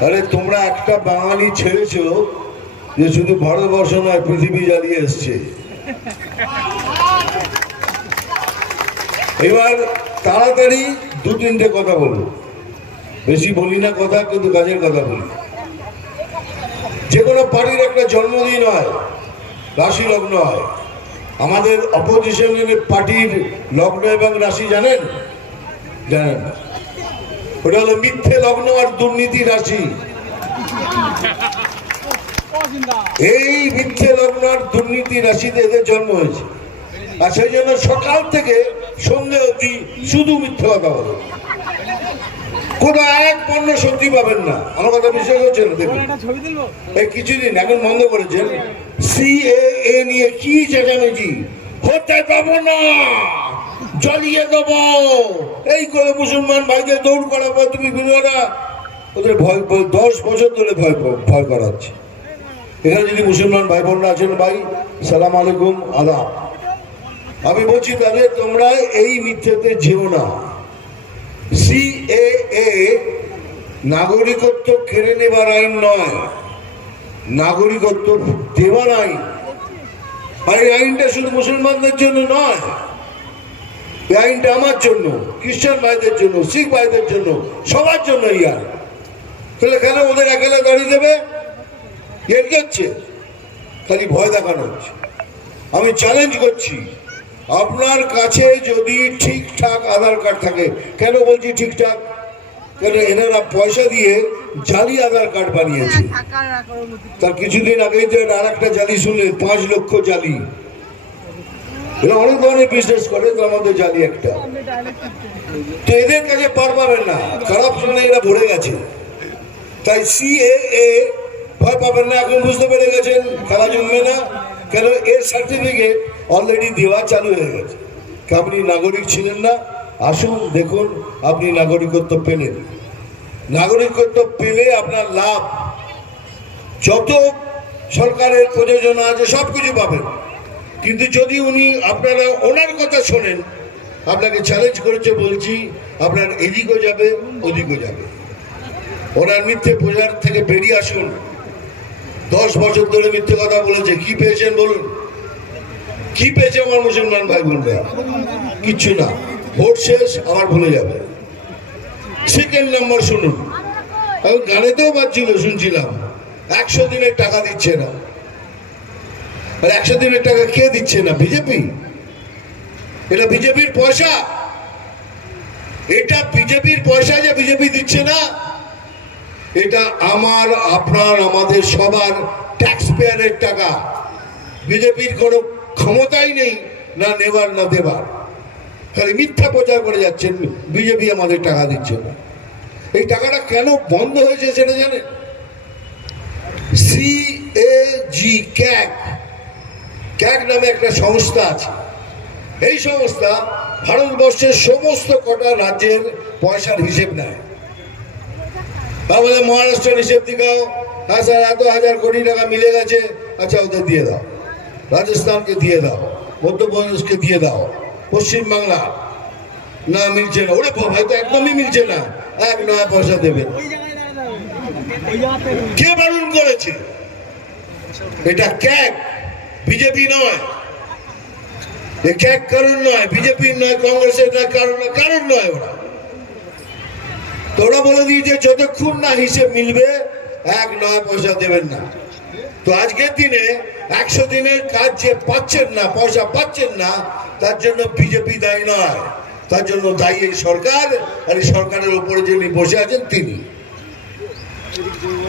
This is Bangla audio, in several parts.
আরে তোমরা একটা বাঙালি ছেড়েছো যে শুধু ভারতবর্ষ নয়, পৃথিবী জ্বালিয়ে এসছে। এবার তাড়াতাড়ি দু তিনটে কথা বলব। বেশি বলি না কথা, কিন্তু কাজের কথা বলি। যে কোনো পার্টির একটা জন্মদিন হয় রাশি লগ্ন হয়। আমাদের অপোজিশনের পার্টির লগ্ন এবং রাশি জানেন? জানেন না। ওটা হলো মিথ্যে লগ্ন আর দুর্নীতি রাশি। এই মিথ্যে লগ্ন আর দুর্নীতি রাশিতে এদের জন্ম হয়েছে। আর সেই জন্য সকাল থেকে সন্ধে অবধি শুধু মিথ্যে কথা বলে। কোনো এক পণ্য সত্যি পাবেন না। আমার কথা বিশ্বাস হচ্ছে না, দেখুন। এই কিছুদিন এখন বন্ধ করেছেন। সি এ নিয়ে কি চেঁচামেচি? হতে পাবো না। জ্বলিয়ে দেবো। এই করে মুসলমান ভাইদের দৌড় করাবো, তুমি বুঝো না। ওদের ভয় দশ বছর ধরে ভয় ভয় করাচ্ছে। এখানে যদি মুসলমান ভাই বোনরা আছেন, ভাই, সালাম আলাইকুম আদাব আমি বলছি তাদের তোমরা এই মিথ্যেতে যেও না। সি এ নাগরিকত্ব কেড়ে নেবার আইন নয়। নাগরিকত্ব দেওয়ার আইন। আর এই আইনটা শুধু মুসলমানদের জন্য নয়। এই আইনটা আমার জন্য খ্রিস্টান ভাইদের জন্য শিখ ভাইদের জন্য সবার জন্য এই আইন তাহলে কেন ওদের একেলা দাঁড়িয়ে দেবে? এর কি হচ্ছে? খালি ভয় দেখানো হচ্ছে। আমি চ্যালেঞ্জ করছি আপনার কাছে যদি ঠিকঠাক আধার কার্ড থাকে কেন বলছি ঠিকঠাক? কেন এনারা পয়সা দিয়ে জালি আধার কার্ড বানিয়েছে? তার কিছুদিন আগেই তো আর একটা জালি শুনলেন পাঁচ লক্ষ জালি। এরা অনেক ধরনের বিজনেস করে তার মধ্যে জালি একটা। তো এদের কাছে পার পাবেন না কারাপশনে এরা ভরে গেছে। তাই সিএএ ভয় পাবেন না, এখন বুঝতে পেরে গেছেন, খেলা জমবে না, কেন এর সার্টিফিকেট অলরেডি দেওয়া চালু হয়ে গেছে। আপনি নাগরিক ছিলেন না, আসুন, দেখুন, আপনি নাগরিকত্ব পেলেন। নাগরিকত্ব পেলে আপনার লাভ। যত সরকারের প্রযোজনা আছে সব কিছু পাবেন। কিন্তু যদি উনি আপনারা ওনার কথা শোনেন, আপনাকে চ্যালেঞ্জ করেছে বলছি, আপনার এদিকও যাবে, ওদিকও যাবে। ওনার মিথ্যে প্রচার থেকে বেরিয়ে আসুন। দশ বছর ধরে মিথ্যে কথা বলেছে। কি পেয়েছেন বলুন? কি পেয়েছে আমার মুসলমান ভাই বোনরা? কিচ্ছু না। ভোট শেষ, আবার ভুলে যাবে। সেকেন্ড নাম্বার শুনুন। আমি গানেতেও পাচ্ছিল শুনছিলাম। একশো দিনের টাকা দিচ্ছে না। আর একশো দিনের টাকা কে দিচ্ছে না? বিজেপি? এটা বিজেপির পয়সা। এটা বিজেপির পয়সা যে বিজেপি দিচ্ছে না, এটা আমার, আপনার, আমাদের সবার ট্যাক্স পেয়ারের টাকা। বিজেপির কোনো ক্ষমতাই নেই, না নেবার, না দেবার। খালি মিথ্যা প্রচার করে যাচ্ছেন বিজেপি আমাদের টাকা দিচ্ছে না। এই টাকাটা কেন বন্ধ হয়েছে সেটা জানেন? সি এ জি ক্যাক ক্যাক নামে একটা সংস্থা আছে। এই সংস্থা ভারতবর্ষের সমস্ত কটা রাজ্যের পয়সার হিসেব নেয়। তাহলে মহারাষ্ট্রের হিসেব দিকাও হ্যাঁ স্যার এত হাজার কোটি টাকা মিলে গেছে আচ্ছা ওদের দিয়ে দাও। রাজস্থানকে দিয়ে দাও, মধ্যপ্রদেশকে দিয়ে দাও, পশ্চিমবাংলা, না মিলছে না। ওরে হয়তো একদমই মিলছে না। এক নয়া পয়সা দেবে। কে বারণ করেছে? এটা ক্যাক বিজেপি নয়। এ ক্যাক কারণ নয়, বিজেপির নয়, কংগ্রেসের নয়, কারণ নয় কারণ নয় ওরা। তো ওরা বলে দিয়েছে, যতক্ষণ না হিসেব মিলবে, এক নয় পয়সা দেবেন না। তো আজকের দিনে একশো দিনের কাজ যে পাচ্ছেন না, পয়সা পাচ্ছেন না, তার জন্য বিজেপি দায়ী নয়। তার জন্য দায়ী এই সরকার, আর এই সরকারের উপরে যিনি বসে আছেন তিনি।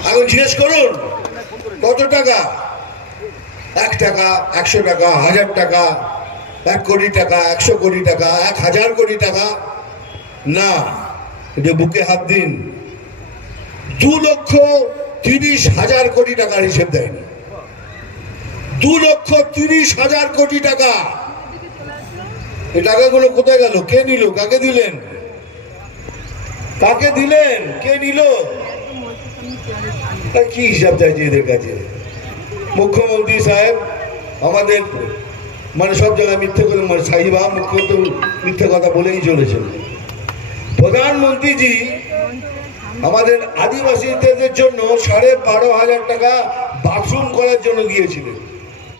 এখন জিজ্ঞেস করুন, কত টাকা? এক টাকা, একশো টাকা, হাজার টাকা, এক কোটি টাকা, একশো কোটি টাকা, এক হাজার কোটি টাকা। না এটা বুকে হাত দিন। দু লক্ষ তিরিশ হাজার কোটি টাকার হিসেব দেয়নি দু লক্ষ তিরিশ হাজার কোটি টাকা। এই টাকাগুলো কোথায় গেল? কে নিল? কাকে দিলেন? কাকে দিলেন? কে নিল? কি হিসাব চাইছে এদের কাছে? মুখ্যমন্ত্রী সাহেব, আমাদের মানে সব জায়গায় মিথ্যে করে মানে সাহিবা মুখ্যমন্ত্রী মিথ্যে কথা বলেই চলেছেন। প্রধানমন্ত্রীজি, আমাদের আদিবাসীদের জন্য সাড়ে বারো হাজার টাকা বাথরুম করার জন্য দিয়েছিলেন।